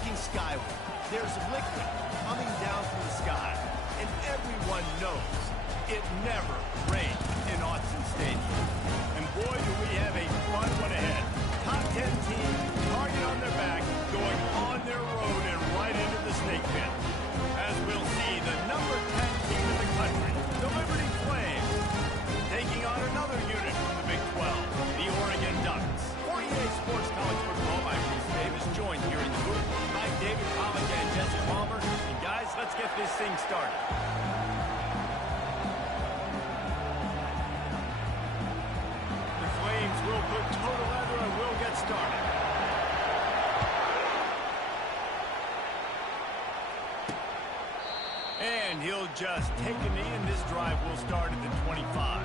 Looking skyward, there's liquid coming down from the sky, and everyone knows it never rains in Autzen Stadium. And boy, do we have a fun one ahead. Top 10 team, target on their back, going on their road and right into the snake pit. As we'll see, the number 10 team in the country, the Liberty Flames, taking on another unit from the Big 12, the Oregon Ducks. For EA Sports College Football, I'm Bruce Davis, joined here in the booth by David Pollack and Jesse Palmer. And guys, let's get this thing started. The Flames will put total leather and we'll get started. And he'll just take a knee, and this drive will start at the 25.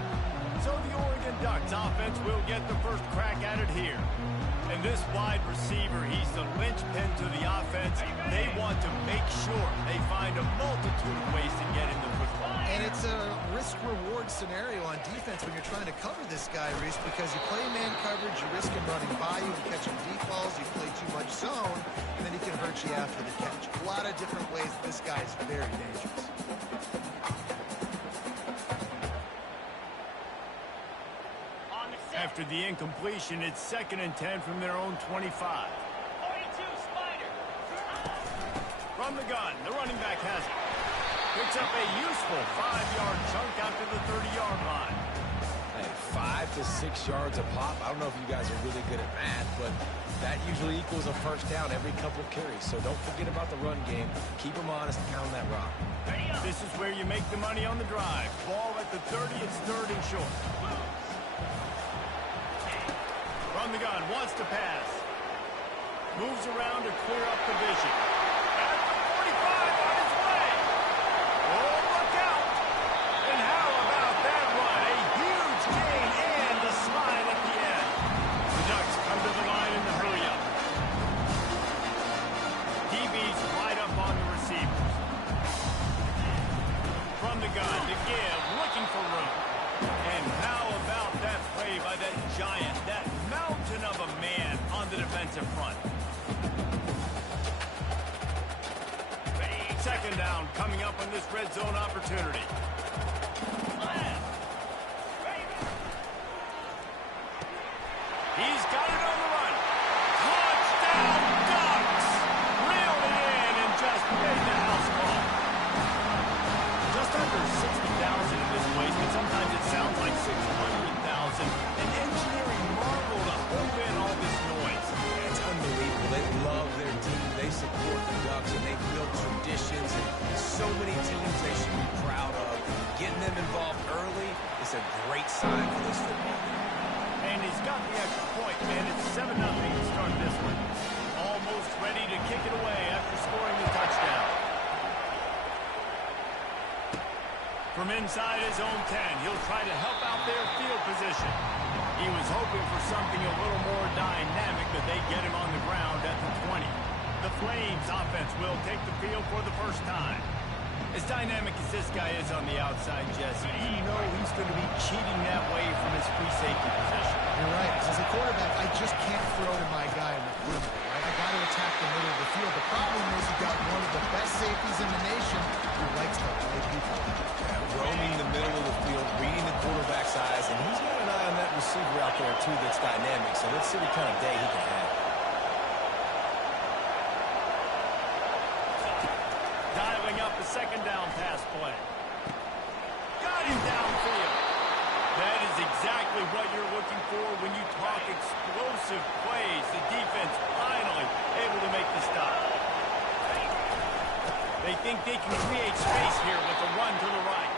So the Oregon Ducks offense will get the first crack at it here. And this wide receiver, he's the linchpin to the offense. They want to make sure they find a multitude of ways to get in the football. And it's a risk-reward scenario on defense when you're trying to cover this guy, Reese, because you play man coverage, you risk him running by you and catching deep balls, you play too much zone, and then he can hurt you after the catch. A lot of different ways this guy is very dangerous. After the incompletion, it's 2nd and 10 from their own 25. 42 Spider. From the gun, the running back has it. Picks up a useful 5-yard chunk out to the 30-yard line. Hey, 5 to 6 yards a pop. I don't know if you guys are really good at math, but that usually equals a first down every couple carries. So don't forget about the run game. Keep them honest and pound that rock. This is where you make the money on the drive. Ball at the 30, it's 3rd and short. From the gun, wants to pass. Moves around to clear up the vision. At the 45, on his way. Oh, look out. And how about that run? A huge gain and a smile at the end. The Ducks come to the line in the hurry-up. DB's right up on the receivers. From the gun, to give, looking for room. And how about that play by that giant, that mountain of a man on the defensive front. 2nd down coming up on this red zone opportunity. He's got it on the run. Touchdown Ducks! Reeled it in and just made the house call. Just under 60,000 in this place, but sometimes it sounds like 600,000. An engineering marvel to hold in all this noise. It's unbelievable. They love their team. They support the Ducks, and they build traditions. And so many teams they should be proud of. Getting them involved early is a great sign for this football team. And he's got the extra point, man. It's 7-0 to start this one. Almost ready to kick it away after scoring the touchdown. From inside his own 10, he'll try to help out their field position. He was hoping for something a little more dynamic, but they get him on the ground at the 20. The Flames offense will take the field for the first time. As dynamic as this guy is on the outside, Jesse, you know he's going to be cheating that way from his free safety position. You're right. As a quarterback, I just can't throw to my guy in the perimeter, right? I got to attack the middle of the field. The problem is you got one of the best safeties in the nation who likes to play people. Roaming the middle of the field, reading the quarterback's eyes, and he's got an eye on that receiver out there, too, that's dynamic. So let's see what kind of day he can have. Dialing up the 2nd down pass play. Got him downfield. That is exactly what you're looking for when you talk explosive plays. The defense finally able to make the stop. They think they can create space here with a run to the right.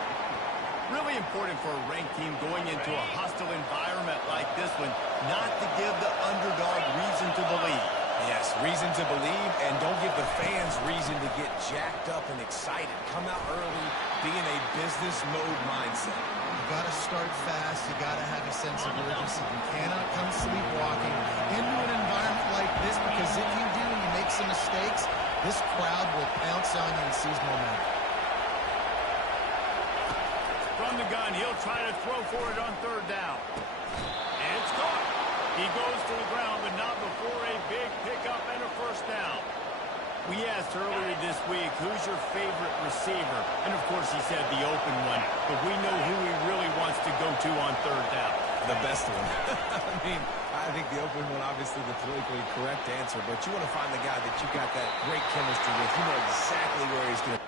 Really important for a ranked team going into a hostile environment like this one, not to give the underdog reason to believe. Yes, reason to believe, and don't give the fans reason to get jacked up and excited. Come out early, be in a business mode mindset. You got to start fast. You got to have a sense of urgency. You cannot come sleepwalking into an environment like this, because if you do and you make some mistakes, this crowd will pounce on you and seize momentum. From the gun, he'll try to throw for it on 3rd down. And it's caught. He goes to the ground, but not before a big pickup and a first down. We asked earlier this week, who's your favorite receiver? And, of course, he said the open one. But we know who he really wants to go to on third down. The best one. I mean, I think the open one, obviously the politically correct answer. But you want to find the guy that you got that great chemistry with. You know exactly where he's going to.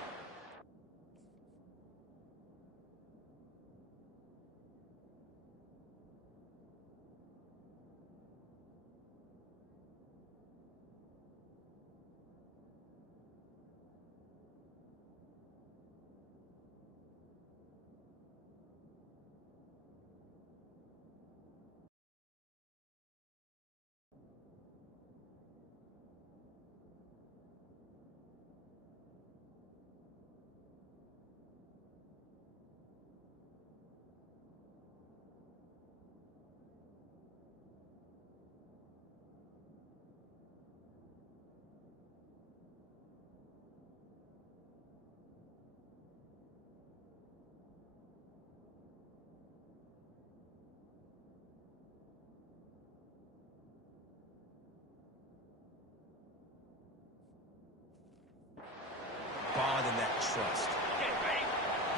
Bond in that trust.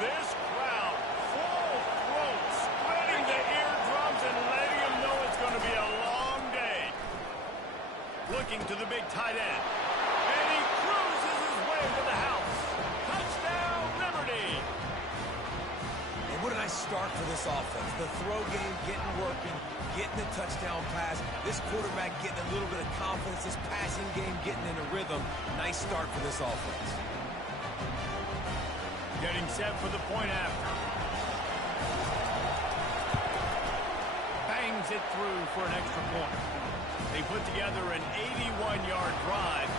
This crowd, full throat, spreading the eardrums and letting them know it's going to be a long day. Looking to the big tight end. And he cruises his way to the house. Touchdown, Liberty. And what a nice start for this offense. The throw game getting working, getting the touchdown pass. This quarterback getting a little bit of confidence. This passing game getting in a rhythm. Nice start for this offense. Getting set for the point after. Bangs it through for an extra point. They put together an 81-yard drive,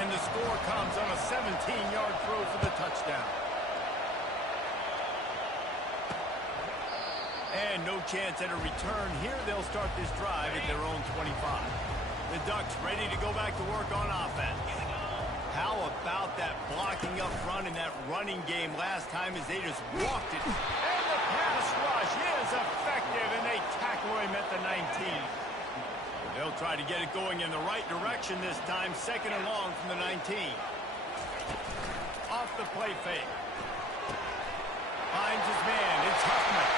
and the score comes on a 17-yard throw for the touchdown. And no chance at a return here. They'll start this drive at their own 25. The Ducks ready to go back to work on offense. How about that blocking up front in that running game last time as they just walked it? And the pass rush is effective, and they tackle him at the 19. They'll try to get it going in the right direction this time, second and long from the 19. Off the play fake. Finds his man. It's Huffman.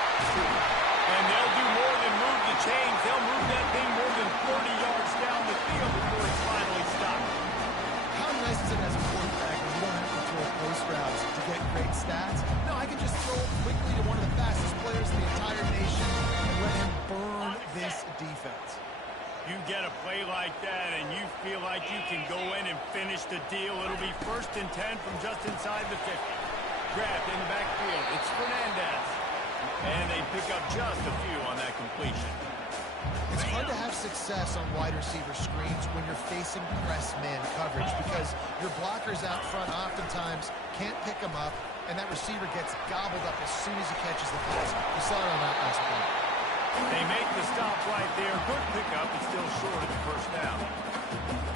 And they'll do more than move the chains. They'll move that thing more than 40 yards down the field before it's finally stopped. How nice is it as a quarterback when you don't have to throw post routes to get great stats? No, I can just throw it quickly to one of the fastest players in the entire nation and let him burn this defense. You get a play like that and you feel like you can go in and finish the deal. It'll be 1st and 10 from just inside the 50. Grabbed in the backfield. It's Fernandez. And they pick up just a few on that completion. It's hard to have success on wide receiver screens when you're facing press man coverage because your blockers out front oftentimes can't pick them up, and that receiver gets gobbled up as soon as he catches the pass. You saw it on that last play. They make the stop right there. Good pickup. It's still short of the first down.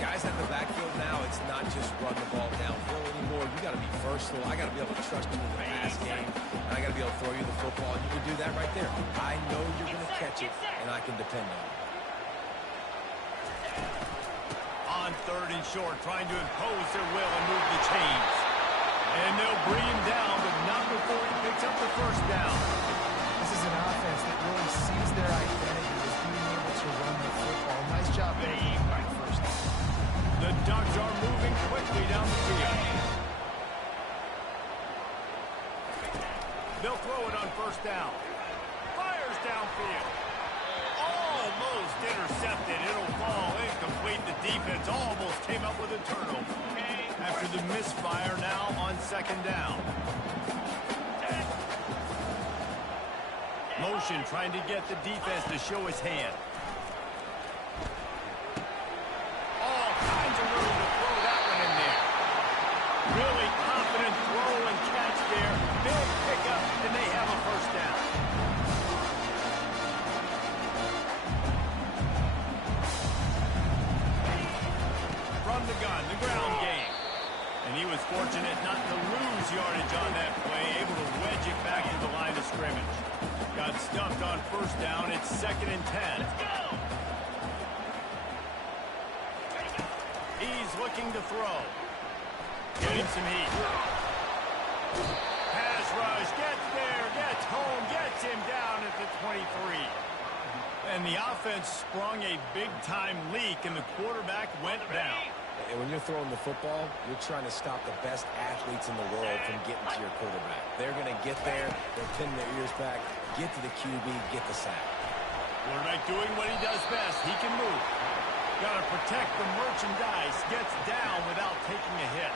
Guys in the backfield now, it's not just run the ball downhill anymore. You got to be versatile. I got to be able to trust you in the pass game. And I got to be able to throw you the football. And you can do that right there. I know you're going to catch it, and I can depend on it. On 3rd and short, trying to impose their will and move the chains. And they'll bring him down, but not before he picks up the first down. This is an offense that really sees their identity as being able to run the football. Nice job making that first down. The Ducks are moving quickly down the field. They'll throw it on 1st down. Fires downfield. Almost intercepted. It'll fall incomplete. The defense almost came up with a turnover. After the misfire, now on 2nd down. Motion trying to get the defense to show his hand. All kinds of room to throw that one in there. Really confident throw and catch there. Big pickup, and they have a 1st down. From the gun, the ground game. And he was fortunate not to lose yardage on that play, able to wedge it back to the line of scrimmage. Got stuffed on 1st down. It's 2nd and 10. He's looking to throw. Getting some heat. Pass rush, gets there, gets home, gets him down at the 23. And the offense sprung a big-time leak, and the quarterback went down. And when you're throwing the football, you're trying to stop the best athletes in the world from getting to your quarterback. They're going to get there, they're pinning their ears back, get to the QB, get the sack. Quarterback doing what he does best. He can move. Got to protect the merchandise. Gets down without taking a hit.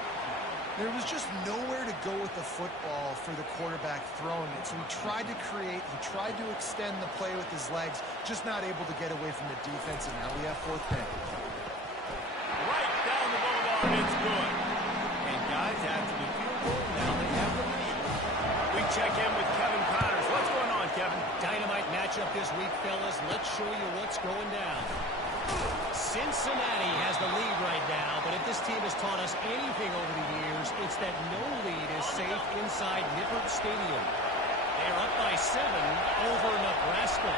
There was just nowhere to go with the football for the quarterback throwing it. So he tried to create, he tried to extend the play with his legs, just not able to get away from the defense, and now we have fourth down. Right down the boulevard, it's good. And guys, after the field goal, now they have the lead. We check in with Kevin Connors. What's going on, Kevin? Dynamite matchup this week, fellas. Let's show you what's going down. Cincinnati has the lead right now, but if this team has taught us anything over the years, it's that no lead is safe inside Nippert Stadium. They're up by 7 over Nebraska.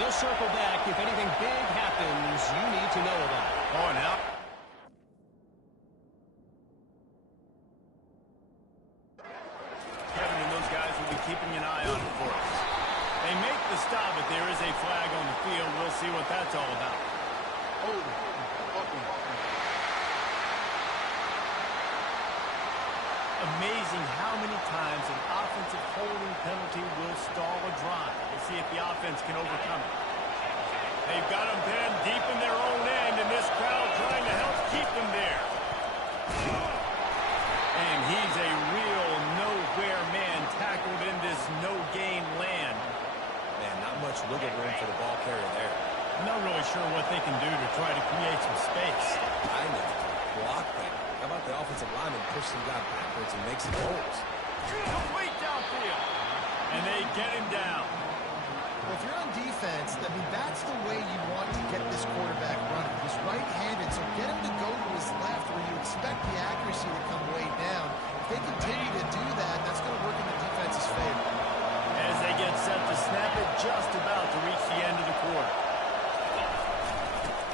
We'll circle back if anything big happens you need to know about. Oh, now. Kevin and those guys will be keeping an eye on it for us. They make the stop, but there is a flag on the field. We'll see what that's all about. Amazing how many times an offensive holding penalty will stall a drive. We'll see if the offense can overcome it. They've got them pinned deep in their own end, and this crowd trying to help keep them there. And he's a real nowhere man tackled in this no-gain land. Man, not much wiggle room for the ball carrier there. I'm not really sure what they can do to try to create some space. I know. Block that. How about the offensive lineman push some guy backwards and make some holes? Complete downfield. And they get him down. Well, if you're on defense, I mean, that's the way you want to get this quarterback running. He's right-handed, so get him to go to his left where you expect the accuracy to come way down. If they continue to do that, that's going to work in the defense's favor. As they get set to snap it, just about to reach the end of the quarter.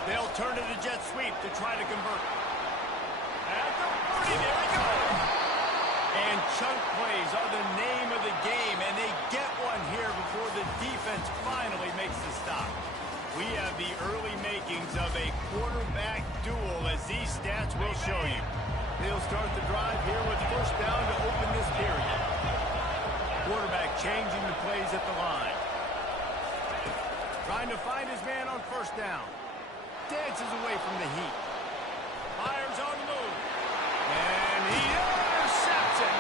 They'll turn to the jet sweep to try to convert. At the 40, there we go. And chunk plays are the name of the game, and they get one here before the defense finally makes the stop. We have the early makings of a quarterback duel, as these stats will show you. They'll start the drive here with first down to open this period. Quarterback changing the plays at the line. Trying to find his man on first down. Dances away from the heat. Fires on the move. And he intercepts it.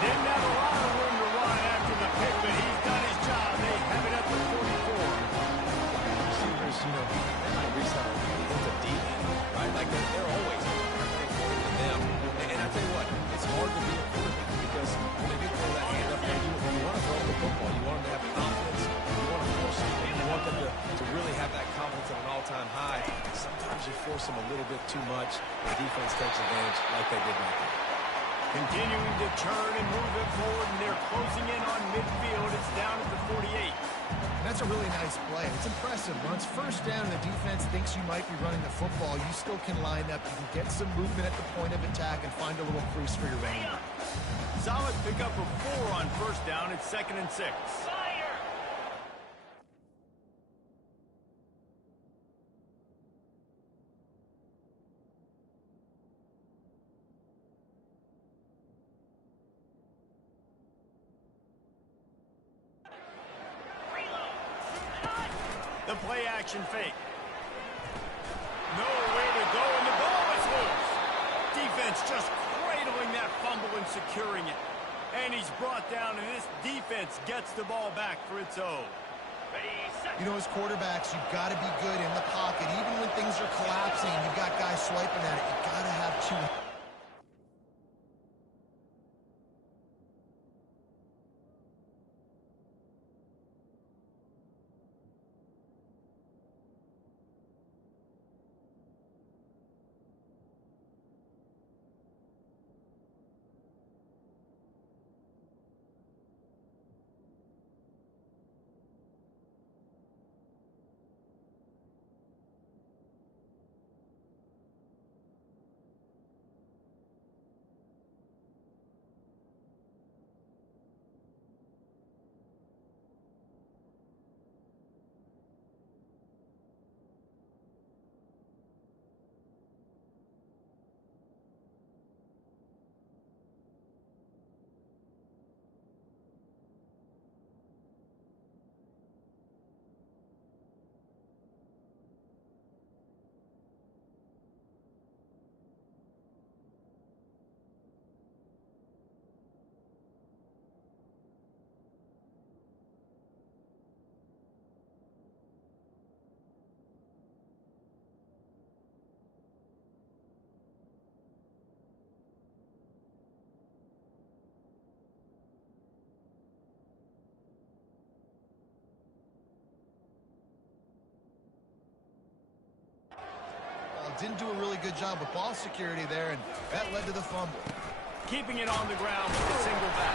Didn't have a lot of room to run after the pick, but he's done his job. They have it at the 44. Receivers, you know, they might reach out into deep end, right? Like they're always according to them. And I tell you what, it's hard to be a quarterback because when they do throw that hand up there, you want to throw the football. You want them to have confidence. You want to force them. You want them to really have that confidence at an all-time high. Sometimes you force them a little bit too much. The defense takes advantage like they did right there. Continuing to turn and move it forward, and they're closing in on midfield. It's down at the 48. And that's a really nice play. It's impressive. When it's first down and the defense thinks you might be running the football, you still can line up. You can get some movement at the point of attack and find a little crease for your running. Solid pickup of 4 on first down. It's 2nd and 6. The play action fake. Nowhere to go, and the ball is loose. Defense just cradling that fumble and securing it. And he's brought down, and this defense gets the ball back for its own. You know, as quarterbacks, you've got to be good in the pocket. Even when things are collapsing, you've got guys swiping at it. You've got to have 2. didn't do a really good job with ball security there, and that led to the fumble. Keeping it on the ground with a single back.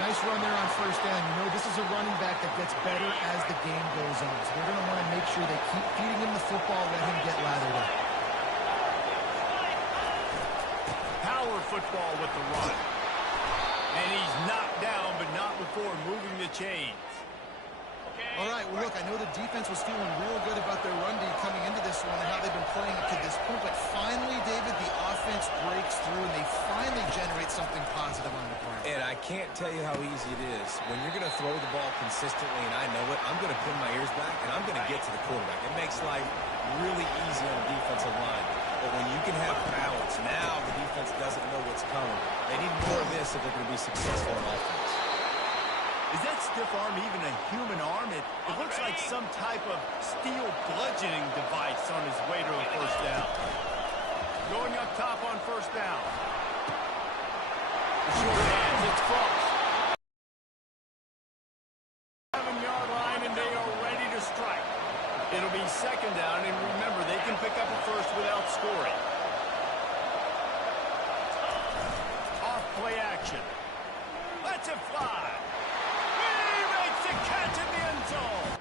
Nice run there on first down. You know, this is a running back that gets better as the game goes on. So they're going to want to make sure they keep feeding him the football, let him get lathered up. Power football with the run. And he's knocked down, but not before moving the chains. All right, well, look, I know the defense was feeling real good about their run D coming into this one and how they've been playing it to this point. But finally, David, the offense breaks through, and they finally generate something positive on the ground. And I can't tell you how easy it is. When you're going to throw the ball consistently, and I know it, I'm going to pin my ears back, and I'm going to get to the quarterback. It makes life really easy on the defensive line. But when you can have balance, now the defense doesn't know what's coming. They need more of this if they're going to be successful on offense. Is that stiff arm even a human arm? It looks like some type of steel bludgeoning device on his way to a first down. Going up top on first down. The short hands, it's close. 7-yard line, and they are ready to strike. It'll be second down, and remember, they can pick up a first without scoring. Off play action. Let's it fly. Catch in the end zone.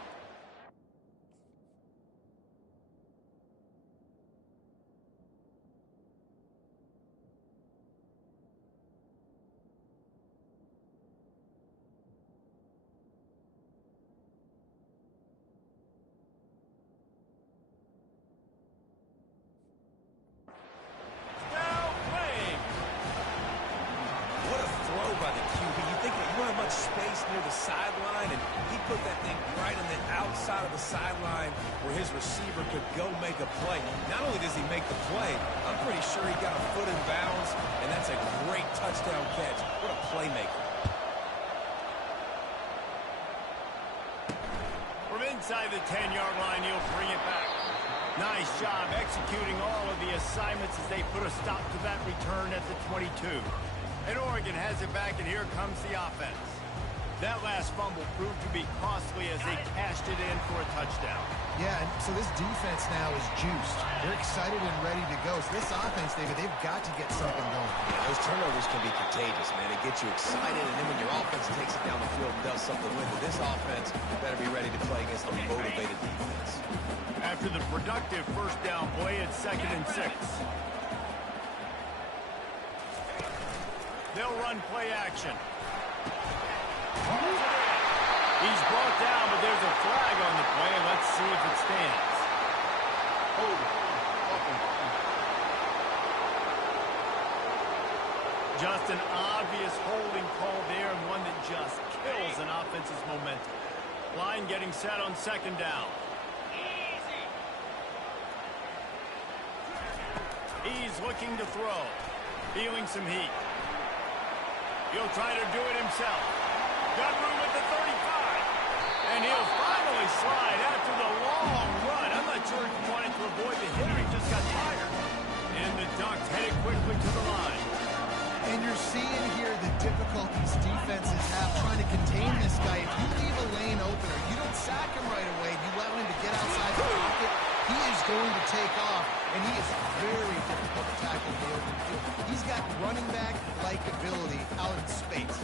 What a throw by the QB. You think that you don't have much space near the sideline, and he put that thing right on the outside of the sideline where his receiver could go make a play. Not only does he make the play, I'm pretty sure he got a foot in bounds, and that's a great touchdown catch. What a playmaker. From inside the 10-yard line, he'll bring it back. Nice job executing all of the assignments as they put a stop to that return at the 22. And Oregon has it back, and here comes the offense. That last fumble proved to be costly as they cashed it in for a touchdown. Yeah, and so this defense now is juiced. They're excited and ready to go. So this offense, David, they've got to get something going. Yeah, those turnovers can be contagious, man. They get you excited, and then when your offense takes it down the field and does something with it, this offense better be ready to play against a motivated defense. After the productive first down play, it's 2nd and 6. They'll run play action. He's brought down, but there's a flag on the play, and let's see if it stands. Just an obvious holding call there, and one that just kills an offense's momentum. Line getting set on 2nd down. He's looking to throw. Feeling some heat. He'll try to do it himself. Got room at the 35. And he'll finally slide after the long run. I'm not sure if he wanted to avoid the hitter. He just got tired. And the Ducks headed quickly to the line. And you're seeing here the difficulties defenses have trying to contain this guy. If you leave a lane open or you don't sack him right away, you allow him to get outside the pocket, he is going to take off, and he is very difficult to tackle in the open field. He's got running back-like ability out in space.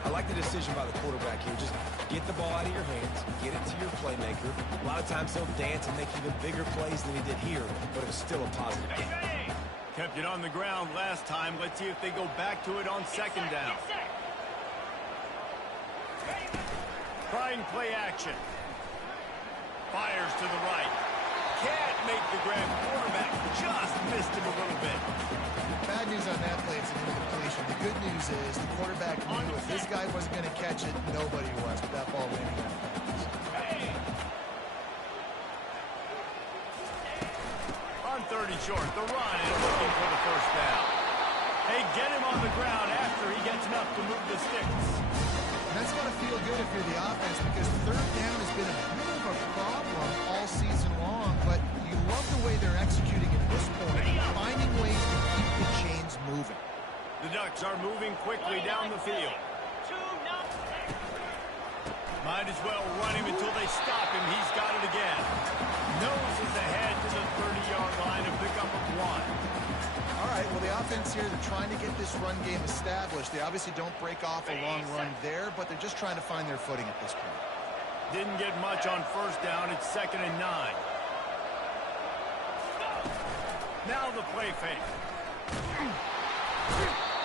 I like the decision by the quarterback here. Just get the ball out of your hands, get it to your playmaker. A lot of times he'll dance and make even bigger plays than he did here, but it was still a positive game. Kept it on the ground last time. Let's see if they go back to it on 2nd down. Trying play action. Fires to the right. Can't make the grab. Quarterback just missed him a little bit. Bad news on that play, it's an incompletion. The good news is the quarterback knew if this guy wasn't going to catch it, nobody was with that ball landing on the bounds. On 30 short, the run is looking for the first down. They get him on the ground after he gets enough to move the sticks. And that's got to feel good if you're the offense because 3rd down has been a bit of a problem all season long, but you love the way they're executing at this point, finding ways to keep the chains moving. The Ducks are moving quickly down the field. Might as well run him until they stop him. He's got it again. Noses ahead to the 30-yard line. right, well, the offense here, they're trying to get this run game established. They obviously don't break off a long run there, but they're just trying to find their footing at this point. Didn't get much on first down. It's 2nd and 9. Now the play fake.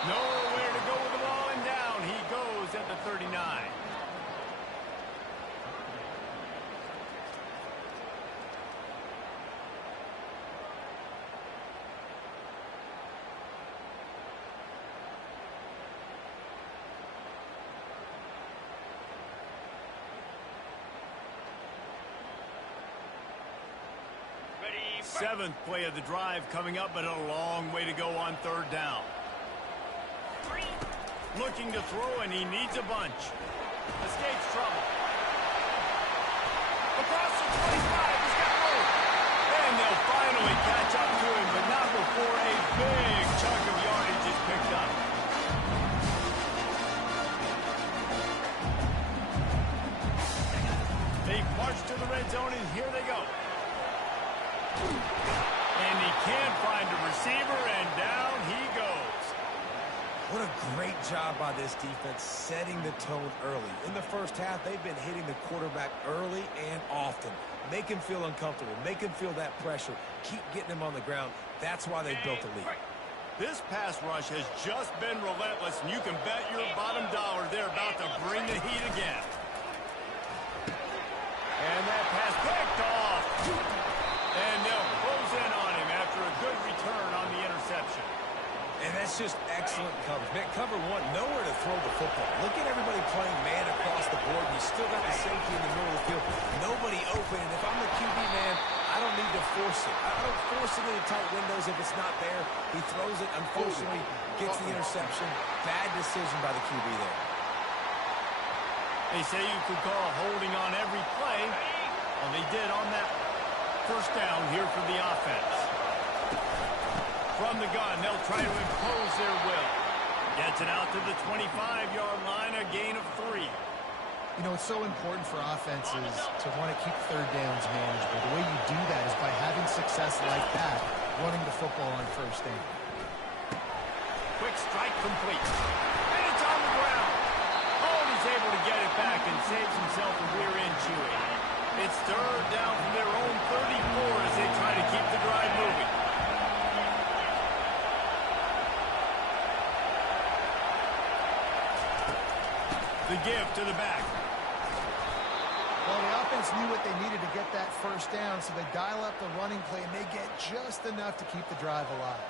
Nowhere to go with the ball, and down he goes at the 39. Seventh play of the drive coming up, but a long way to go on 3rd down. Looking to throw, and he needs a bunch. Escapes trouble. Across the 25, he's got room. And they'll finally catch up to him, but not before a big chunk of yardage is picked up. They march to the red zone, and here they go. And he can't find a receiver, and down he goes. What a great job by this defense setting the tone early. In the first half, they've been hitting the quarterback early and often. Make him feel uncomfortable. Make him feel that pressure. Keep getting him on the ground. That's why they built a lead. This pass rush has just been relentless, and you can bet your bottom dollar they're about to bring the heat again. And that pass picked off. And they'll close in on him after a good return on the interception. And that's just excellent coverage. Man, cover one, nowhere to throw the football. Look at everybody playing man across the board, and you still got the safety in the middle of the field. Nobody open, and if I'm the QB, man, I don't need to force it. I don't force it into tight windows if it's not there. He throws it, unfortunately, gets the interception. Bad decision by the QB there. They say you could call holding on every play. Well, they did on that first down here for the offense. From the gun, they'll try to impose their will. Gets it out to the 25-yard line, a gain of 3. You know, it's so important for offenses to want to keep 3rd downs manageable. The way you do that is by having success like that, running the football on 1st down. Quick strike complete. And it's on the ground. Oh, he's able to get it back and saves himself a rear end chewing. It's 3rd down from their own 34 as they try to keep the drive moving. The give to the back. Well, the offense knew what they needed to get that 1st down, so they dial up the running play, and they get just enough to keep the drive alive.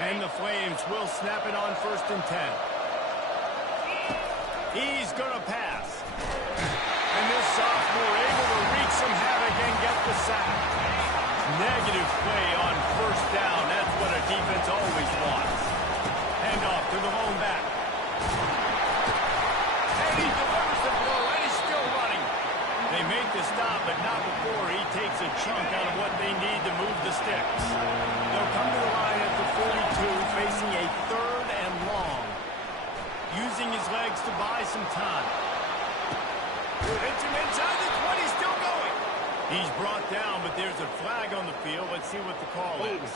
And the Flames will snap it on 1st and 10. He's going to pass. And this sophomore able to wreak some havoc and get the sack. Negative play on 1st down. That's what a defense always wants. Hand off to the lone back. And he delivers the blow, and he's still running. They make the stop, but not before he takes a chunk out of what they need to move the sticks. They'll come to the line at the 42, facing a 3rd and long. Using his legs to buy some time. Hits him inside the 20, still going. He's brought down, but there's a flag on the field. Let's see what the call is.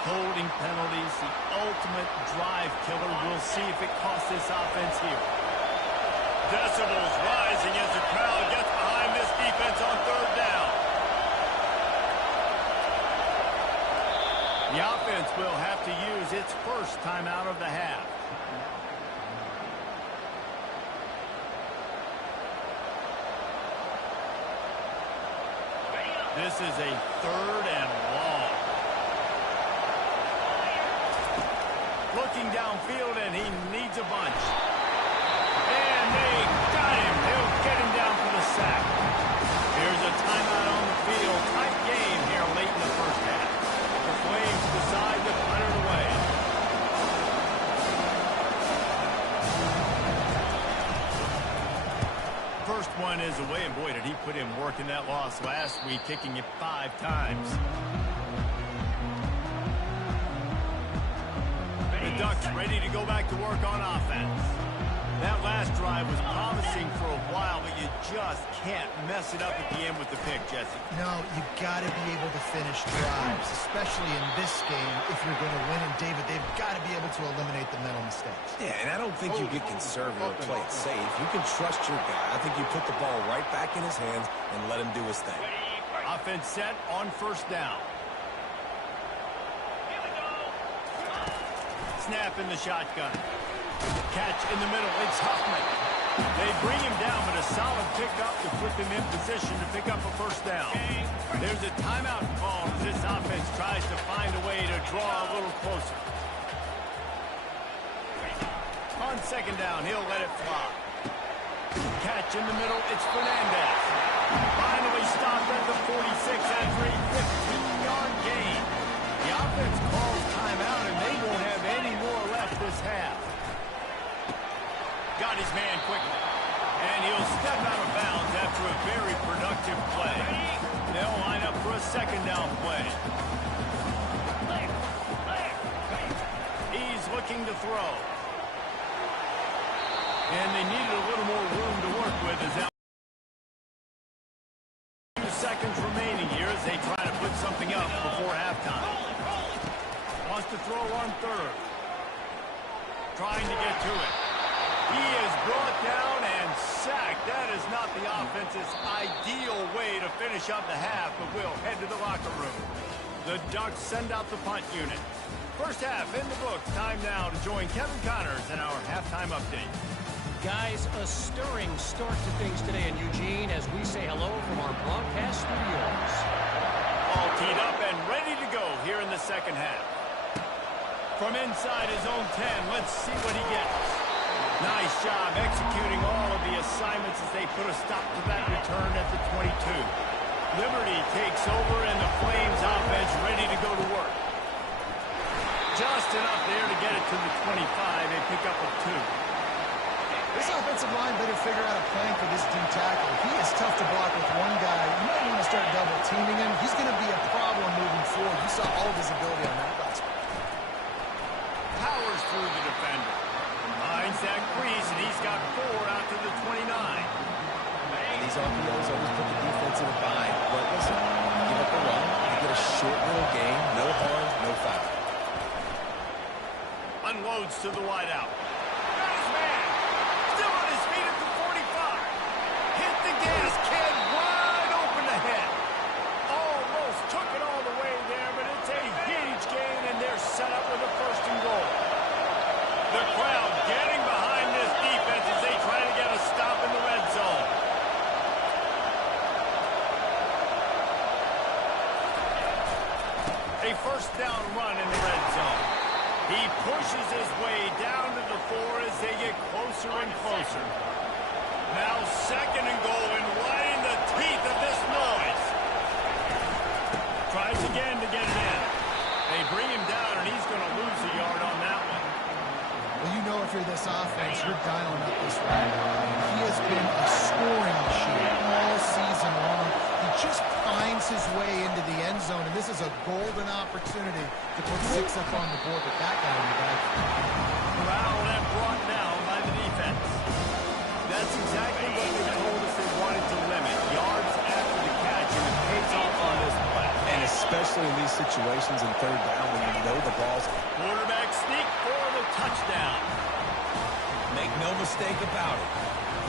Holding penalties, the ultimate drive killer. We'll see if it costs this offense here. Decibels rising as the crowd gets behind this defense on 3rd down. The offense will have to use its first timeout of the half. This is a 3rd and long. Looking downfield, and he needs a bunch. And they got him. They'll get him down for the sack. Here's a timeout on the field. Tight game here late in the first half. The Flames decide to punt it away. First one is away, and boy, did he put in work in that loss last week, kicking it 5 times. The Ducks ready to go back to work on offense. That last drive was promising for a while, but you just can't mess it up at the end with the pick, Jesse. No, you got to be able to finish drives, especially in this game if you're going to win. And, David, they've got to be able to eliminate the mental mistakes. Yeah, and I don't think you get conservative or play it safe. You can trust your guy. I think you put the ball right back in his hands and let him do his thing. Offense set on first down. Snap in the shotgun. Catch in the middle. It's Huffman. They bring him down, but a solid pickup to put them in position to pick up a first down. There's a timeout call as this offense tries to find a way to draw a little closer. On second down, he'll let it fly. Catch in the middle. It's Fernandez. Finally stopped at the 46 after a 15-yard gain. The offense calls timeout, and they won't have any more left this half. Got his man quickly. And he'll step out of bounds after a very productive play. They'll line up for a second down play. He's looking to throw. And they needed a little more room to work with as that 2 seconds remaining here as they try to put something up before halftime. Wants to throw on third. Trying to get to it. He is brought down and sacked. That is not the offense's ideal way to finish up the half, but we'll head to the locker room. The Ducks send out the punt unit. First half in the books. Time now to join Kevin Connors in our halftime update. Guys, a stirring start to things today in Eugene as we say hello from our broadcast studios. All teed up and ready to go here in the second half. From inside his own 10, let's see what he gets. Nice job executing all of the assignments as they put a stop to that return at the 22. Liberty takes over and the Flames offense ready to go to work. Just enough there to get it to the 25. They pick up a 2. This offensive line better figure out a plan for this D tackle. He is tough to block with one guy. You might want to start double teaming him. He's going to be a problem moving forward. You saw all of his ability on that last play. Powers through the defender. Finds that crease, and he's got 4 out to the 29. And these RPOs always put the defense in a bind. But listen, you give up a run, you get a short little game, no harm, no foul. Unloads to the wideout. Got his man. Still on his feet at the 45. Hit the gas, kid. Wide open ahead. Almost took it all the way there, but it's a huge gain, and they're set up with a first and goal. The crowd getting behind this defense as they try to get a stop in the red zone. A first down run in the red zone. He pushes his way down to the 4 as they get closer and closer. Now second and goal and right in the teeth of this noise. Tries again to get it in. They bring him down and he's going to lose a yard on that one. Well, you know if you're this offense, you're dialing up this ride. He has been a scoring machine all season long. He just finds his way into the end zone, and this is a golden opportunity to put 6 up on the board with that guy in the back. Corralled and brought down by the defense. That's exactly what they told us they wanted to limit. Yards after the catch, and it pays off on this play. And especially in these situations in third down when you know the ball's... Quarterback sneak for the touchdown. Make no mistake about it.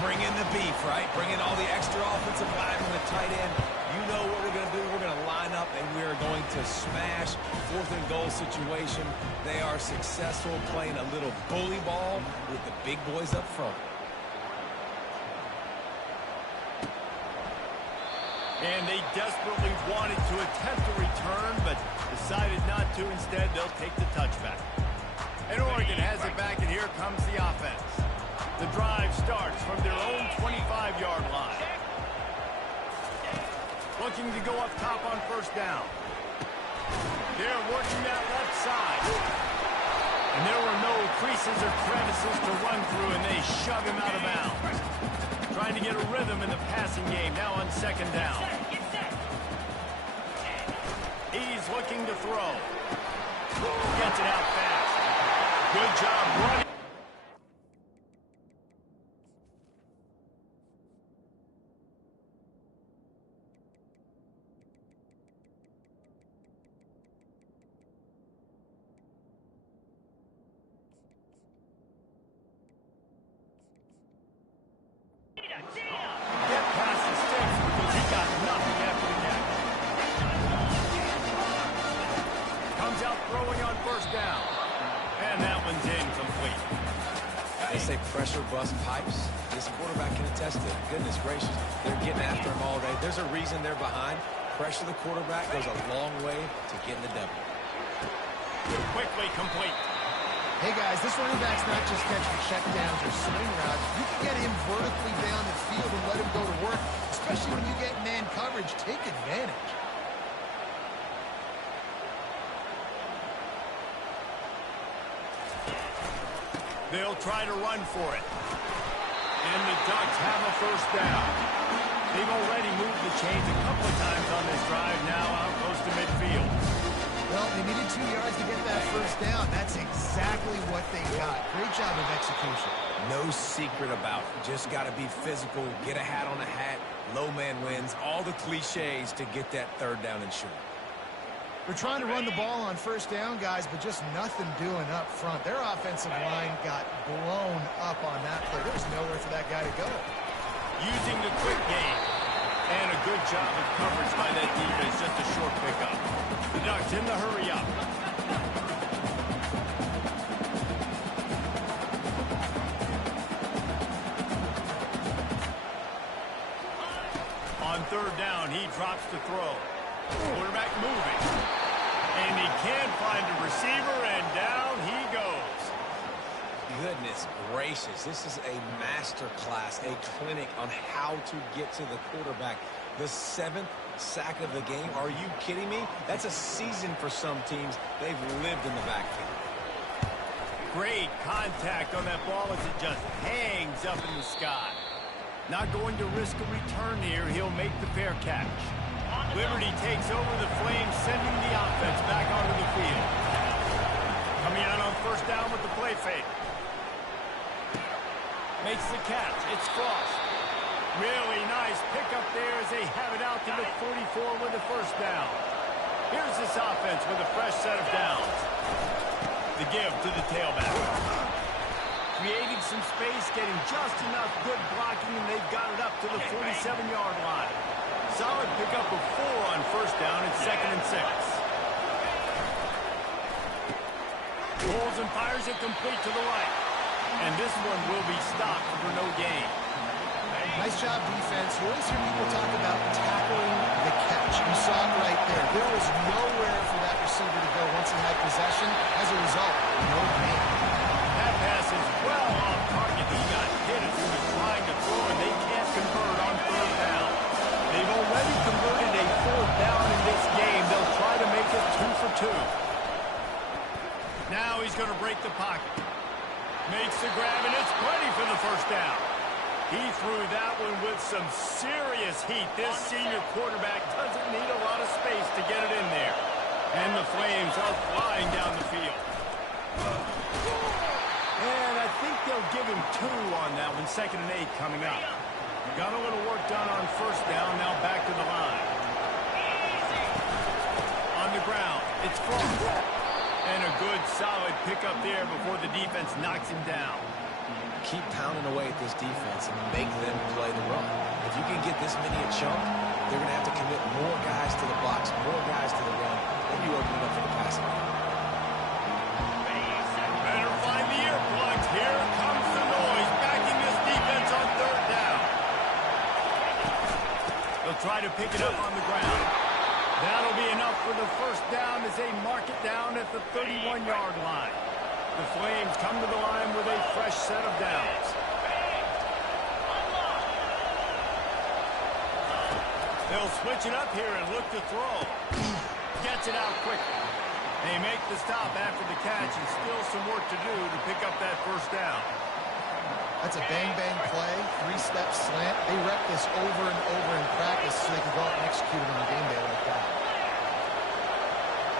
Bring in the beef, right? Bring in all the extra offensive linemen, the tight end. You know what we're going to do. We're going to line up, and we're going to smash fourth and goal situation. They are successful playing a little bully ball with the big boys up front. And they desperately wanted to attempt a return, but decided not to. Instead, they'll take the touchback. And Oregon has it back, and here comes the offense. The drive starts from their own 25-yard line. Looking to go up top on first down. They're working that left side. And there were no creases or crevices to run through, and they shove him out of bounds. Trying to get a rhythm in the passing game, now on second down. He's looking to throw. Gets it out fast. Good job running. He's out throwing on first down. And that one's incomplete. They say pressure bust pipes. This quarterback can attest to it. Goodness gracious, they're getting after him all day. There's a reason they're behind. Pressure the quarterback goes a long way to getting the W. Quickly complete. Hey, guys, this running back's not just catching checkdowns or swing routes. You can get him vertically down the field and let him go to work, especially when you get man coverage. Take advantage. They'll try to run for it. And the Ducks have a first down. They've already moved the chains a couple of times on this drive, now out close to midfield. Well, they needed 2 yards to get that first down. That's exactly what they got. Great job of execution. No secret about it. Just got to be physical, get a hat on a hat, low man wins, all the cliches to get that third down and short. They're trying to run the ball on first down, guys, but just nothing doing up front. Their offensive line got blown up on that play. There was nowhere for that guy to go. Using the quick game. And a good job of coverage by that defense. Just a short pickup. The Ducks in the hurry up. On third down, he drops to throw. Quarterback moving. And he can't find a receiver, and down he goes. Goodness gracious, this is a master class, a clinic on how to get to the quarterback. The 7th sack of the game. Are you kidding me? That's a season for some teams. They've lived in the backfield. Great contact on that ball as it just hangs up in the sky. Not going to risk a return here. He'll make the fair catch. Liberty takes over the Flames, sending the offense back onto the field. Coming out on first down with the play fake. Makes the catch. It's Frost. Really nice pickup there as they have it out to the 44 with the first down. Here's this offense with a fresh set of downs. The give to the tailback. Creating some space, getting just enough good blocking, and they've got it up to the 47-yard line. Solid pickup of 4 on first down. It's 2nd and 6. Pulls and fires it complete to the right. And this one will be stopped for no gain. Nice job, defense. You always hear people talk about tackling the catch. You saw it right there. There was nowhere for that receiver to go once he had possession. As a result, no gain. That pass is well off target. He got hit as he was trying to throw, and they can't convert on third down. They've already converted a 4th down in this game. They'll try to make it 2 for 2. Now he's going to break the pocket. Makes the grab, and it's plenty for the first down. He threw that one with some serious heat. This senior quarterback doesn't need a lot of space to get it in there. And the Flames are flying down the field. And I think they'll give him 2 on that one. 2nd and 8 coming up. Got a little work done on first down. Now back to the line. On the ground, it's Frost. And a good, solid pickup there before the defense knocks him down. Keep pounding away at this defense and make them play the run. If you can get this many a chunk, they're going to have to commit more guys to the box, more guys to the run. Then you open it up for the passing game. Better find the earplugs. Here comes the noise, backing this defense on third down. They'll try to pick it up on the ground. That'll be enough for the first down as they mark it down at the 31-yard line. The Flames come to the line with a fresh set of downs. They'll switch it up here and look to throw. Gets it out quickly. They make the stop after the catch, and still some work to do to pick up that first down. That's a bang-bang play, 3-step slant. They rep this over and over in practice so they can go out and execute it on a game day like that.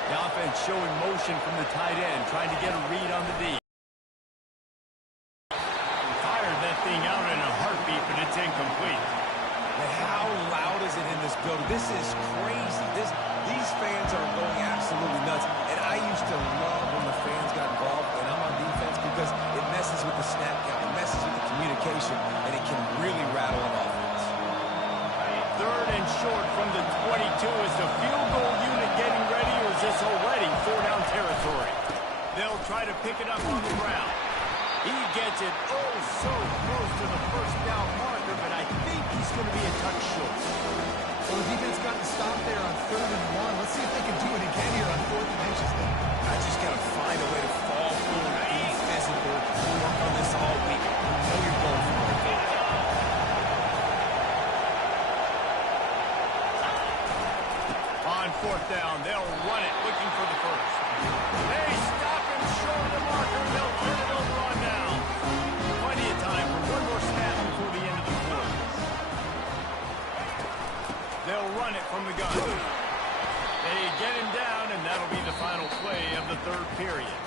The offense showing motion from the tight end, trying to get a read on the D. Fired that thing out in a heartbeat, but it's incomplete. But how loud is it in this building? This is crazy. These fans are going absolutely nuts. And I used to love when the fans got involved, and I'm on defense, because it messes with the snap count, it messes with the communication, and it can really rattle an offense. third and short from the 22. Is the field goal unit getting ready, or is this already four-down territory? They'll try to pick it up on the ground. He gets it oh so close to the first down marker, but I think he's going to be a touch short. Well, the defense got to stop there on 3rd and 1. Let's see if they can do it again here on 4th and inches then. I just got to find a way to fall forward, be physical, work on this all week. You know you're going for it. On 4th down, they'll run it, looking for the first. They stop him short of the marker, and they'll turn it over on down. Plenty of time for one more snap before the end of the quarter. They'll run it from the gun. They get him down, and that'll be the final play of the 3rd period.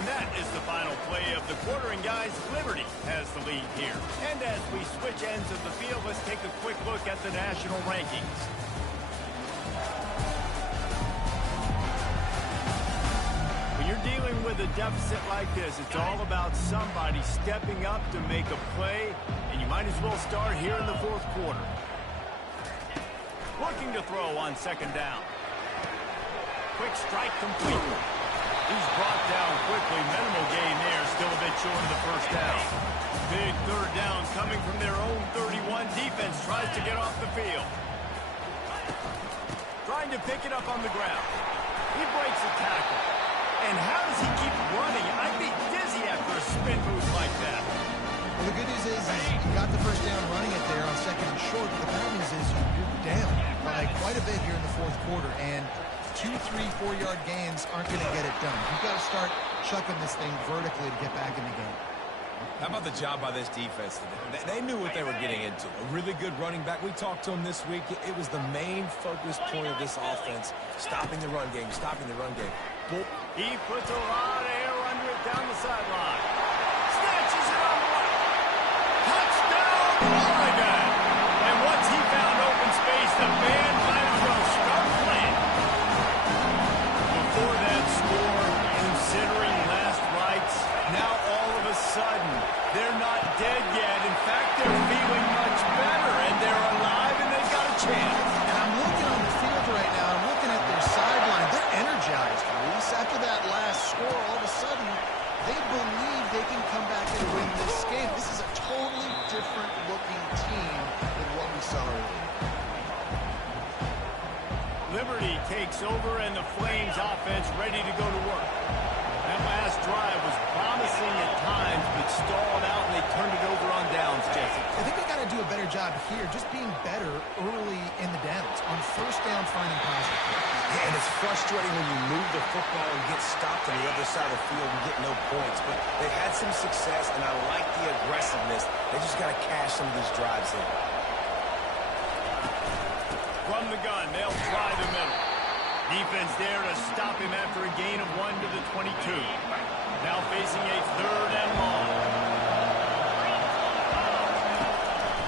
And that is the final play of the quarter, and guys, Liberty has the lead here. And as we switch ends of the field, let's take a quick look at the national rankings. When you're dealing with a deficit like this, it's all about somebody stepping up to make a play, and you might as well start here in the 4th quarter. Looking to throw on 2nd down. Quick strike complete. He's brought down quickly. Minimal gain there, still a bit short of the first down. Big 3rd down coming from their own 31. Defense tries to get off the field. Trying to pick it up on the ground. He breaks a tackle. And how does he keep running? I'd be dizzy after a spin move like that. Well, the good news is you got the first down running it there on 2nd and short. But the bad news is you're down by quite a bit here in the 4th quarter. And 2, 3, 4-yard gains aren't going to get it done. You've got to start chucking this thing vertically to get back in the game. How about the job by this defense today? They knew what they were getting into. A really good running back. We talked to him this week. It was the main focus point of this offense, stopping the run game, stopping the run game. He puts a lot of air under it down the sideline. Snatches it on the right. Touchdown, Oregon! And once he found open space, the band might as well start playing. Before that score, considering last rites, now all of a sudden, they're not dead yet. In fact, they're feeling much better, and they're alive, and they've got a chance. And I'm looking on the field right now. I'm looking at their sideline. They're energized, Reese. After that last score, all of a sudden, they believe they can come back and win this game. This is a totally different looking team than what we saw earlier. Liberty takes over, and the Flames offense ready to go to work. That last drive was promising at times, but stalled out, and they turned it over on downs, Jesse. I think they got to do a better job here, just being better early in the downs. On 1st down, finding positive plays. Yeah, and it's frustrating when you move the football and get stopped on the other side of the field and get no points. But they've had some success, and I like the aggressiveness. They just got to cash some of these drives in. From the gun, they'll try the middle. Defense there to stop him after a gain of 1 to the 22. Now facing a 3rd and long.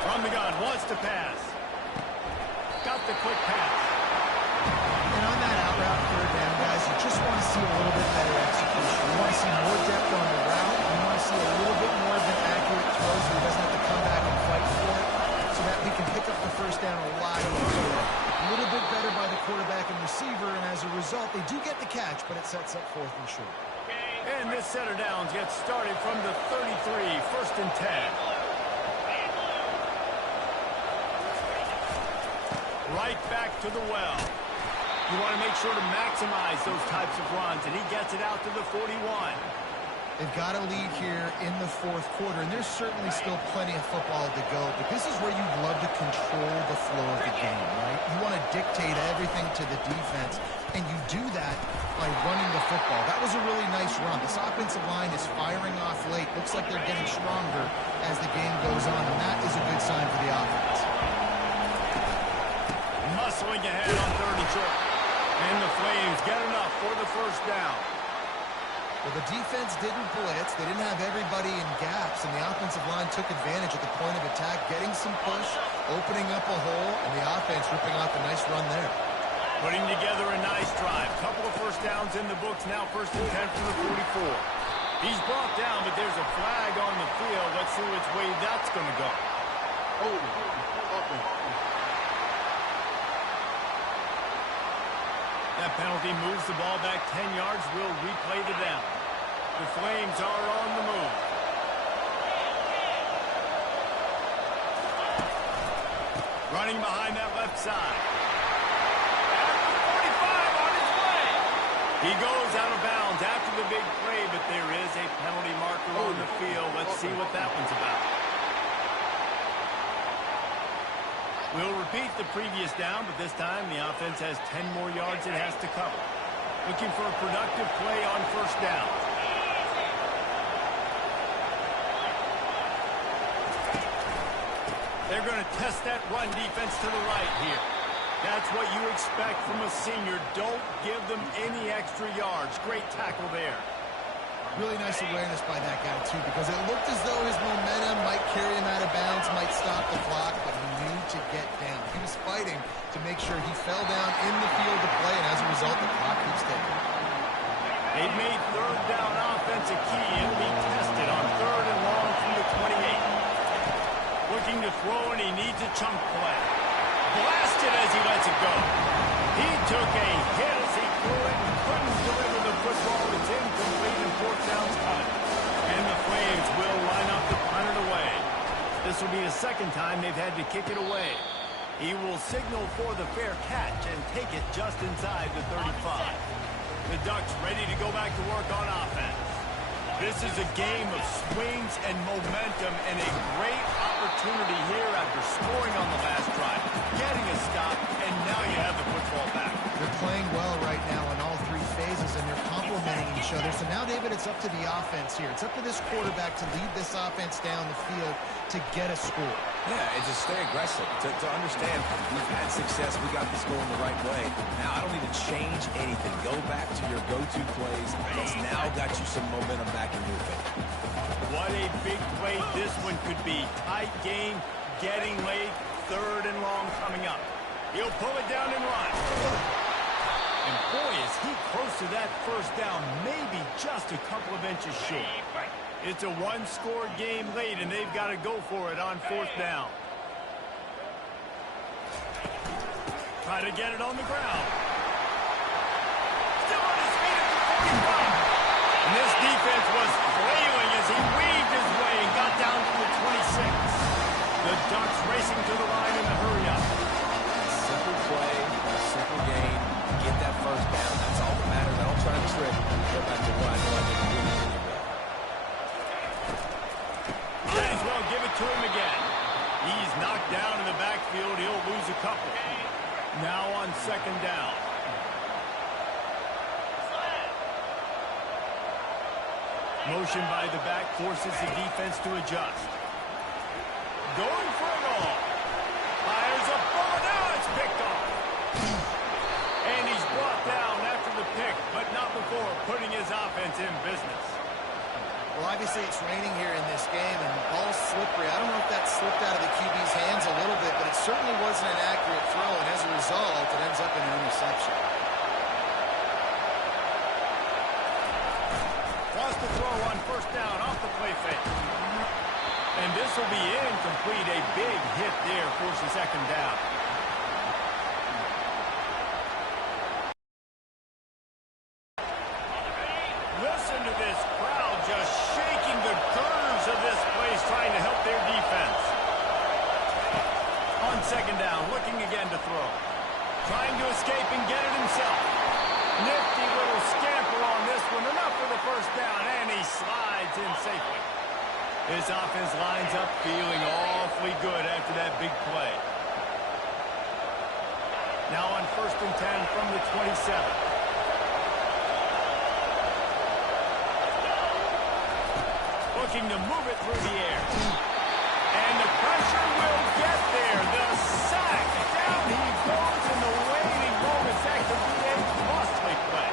From the gun, wants to pass. Got the quick pass. And on that out route 3rd down, guys, you just want to see a little bit better execution. You want to see more depth on the route. You want to see a little bit more of an accurate throw so he doesn't have to come back and fight for it, so that we can pick up the 1st down a lot easier. A little bit better by the quarterback and receiver, and as a result, they do get the catch, but it sets up 4th and short. And this set of downs gets started from the 33, 1st and 10. Right back to the well. You want to make sure to maximize those types of runs, and he gets it out to the 41. They've got a lead here in the 4th quarter, and there's certainly still plenty of football to go, but this is where you'd love to control the flow of the game, right? You want to dictate everything to the defense, and you do that by running the football. That was a really nice run. This offensive line is firing off late. Looks like they're getting stronger as the game goes on, and that is a good sign for the offense. Muscling ahead on 3rd and short. And the Flames get enough for the 1st down. Well, the defense didn't blitz. They didn't have everybody in gaps, and the offensive line took advantage at the point of attack, getting some push, opening up a hole, and the offense ripping off a nice run there. Putting together a nice drive. Couple of 1st downs in the books now. 1st and 10 from the 44. He's brought down, but there's a flag on the field. Let's see which way that's going to go. That penalty moves the ball back 10 yards. We'll replay the down. The Flames are on the move. Running behind that left side. After the 45 on his way. He goes out of bounds after the big play, but there is a penalty marker on the field. Let's see what that one's about. We'll repeat the previous down, but this time the offense has 10 more yards it has to cover. Looking for a productive play on first down. They're going to test that run defense to the right here. That's what you expect from a senior. Don't give them any extra yards. Great tackle there. Really nice awareness by that guy, too, because it looked as though his momentum might carry him out of bounds, might stop the clock, but he knew to get down. He was fighting to make sure he fell down in the field to play, and as a result, the clock keeps ticking. They've made third down offense a key. It'll be tested on third and long from the 28. Looking to throw, and he needs a chunk play. Blasted as he lets it go. He took a hit as he threw it and couldn't deliver the football. It's incomplete and fourth down's cut. And the Flames will line up to punt it away. This will be the second time they've had to kick it away. He will signal for the fair catch and take it just inside the 35. The Ducks ready to go back to work on offense. This is a game of swings and momentum and a great opportunity here after scoring on the last drive, getting a stop, and now you have the football back. They're playing well right now in all three phases, and they're complementing each other. So now, David, it's up to the offense here. It's up to this quarterback to lead this offense down the field to get a score. Yeah, and just stay aggressive. To understand, we've had success. We got this going the right way. Now, I don't need to change anything. Go back to your go-to plays. That's now got you some momentum back in your favor. What a big play this one could be. Tight game, getting late, third and long coming up. He'll pull it down and run. And boy, is he close to that first down, maybe just a couple of inches short. It's a one-score game late, and they've got to go for it on fourth down. Try to get it on the ground. Still on his feet at the 45. And this defense was flailing as he weaved his way and got down to the 26. The Ducks racing to the line in the hurry-up. Simple play, simple game. Get that first down. That's all that matters. I don't try to trip. Go back to what I know I can do anyway. Might as well give it to him again. He's knocked down in the backfield. He'll lose a couple. Now on second down. Motion by the back forces the defense to adjust. Going for it all. Fires a ball. Now it's picked off. And he's brought down after the pick, but not before putting his offense in business. Well, obviously it's raining here in this game, and the ball's slippery. I don't know if that slipped out of the QB's hands a little bit, but it certainly wasn't an accurate throw, and as a result, it ends up in an interception. Wants to throw on first down off the play fake. And this will be incomplete. A big hit there forces second down. Listen to this crowd just shaking the girders of this place, trying to help their defense. On second down, looking again to throw. Trying to escape and get it himself. Nifty little scamper on this one. Enough for the first down, and he slides in safely. His offense lines up feeling awfully good after that big play. Now on first and 10 from the 27. Looking to move it through the air. And the pressure will get there. The sack. Down he goes in the waiting moments. That could be a costly play.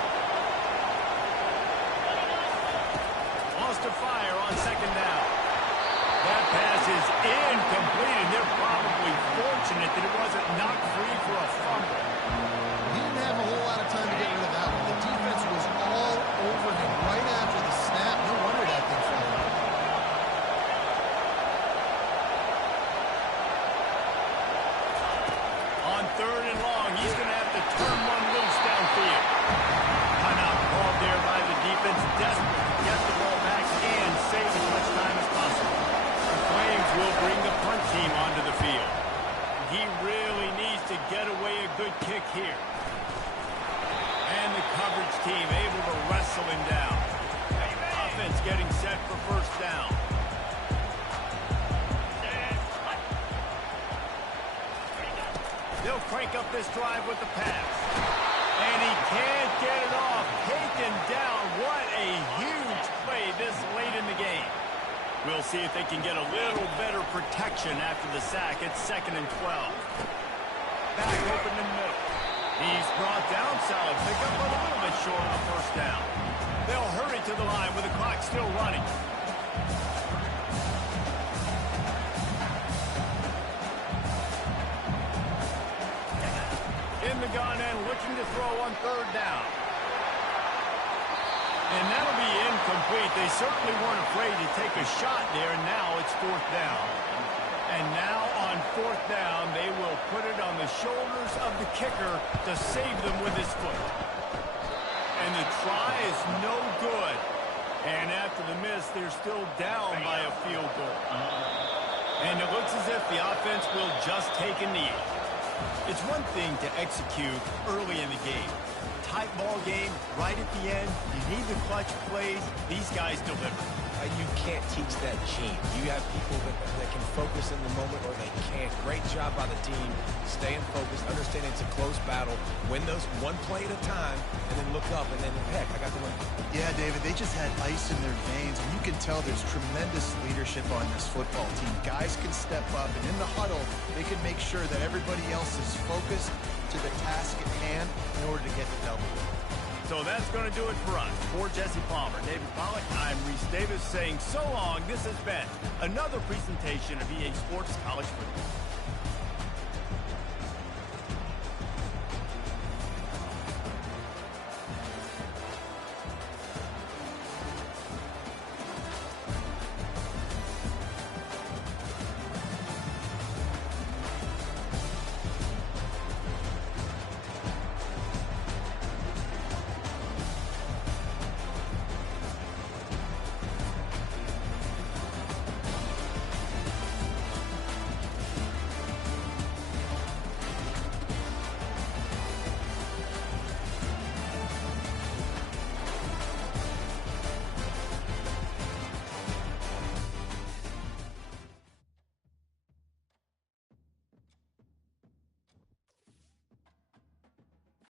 Wants to fire on second down. That pass is incomplete, and they're probably fortunate that it wasn't knocked free for a fumble. He didn't have a whole lot of time to get rid of that one. The defense was all over him right after the snap. No wonder that thing fell out. On third and long, he's going to have to turn one loose downfield. offense desperate to get the ball back and save as much time as possible. The Flames will bring the punt team onto the field. He really needs to get away a good kick here. And the coverage team able to wrestle him down. Offense getting set for first down. They'll crank up this drive with the pass. And he can't get it off. Taken down. What a huge play this late in the game. We'll see if they can get a little better protection after the sack. It's 2nd and 12. Back open in the middle. He's brought down. Solid pickup, but a little bit short of the first down. They'll hurry to the line with the clock still running. In the gun and looking to throw on 3rd down. And that'll be incomplete. They certainly weren't afraid to take a shot there. Now it's 4th down. And now on 4th down, they will put it on the shoulders of the kicker to save them with his foot. And the try is no good. And after the miss, they're still down by a field goal. And it looks as if the offense will just take a knee. It's one thing to execute early in the game. Tight ball game, right at the end. You need the clutch plays. These guys deliver. You can't teach that gene. You have people that can focus in the moment or they can't. Great job by the team, staying focused, understanding it's a close battle, win those one play at a time, and then look up, and then, heck, I got the win. Yeah, David, they just had ice in their veins, and you can tell there's tremendous leadership on this football team. Guys can step up, and in the huddle, they can make sure that everybody else is focused to the task at hand in order to get the W. So that's going to do it for us. For Jesse Palmer, David Pollack, I'm Reese Davis saying so long. This has been another presentation of EA Sports College Football.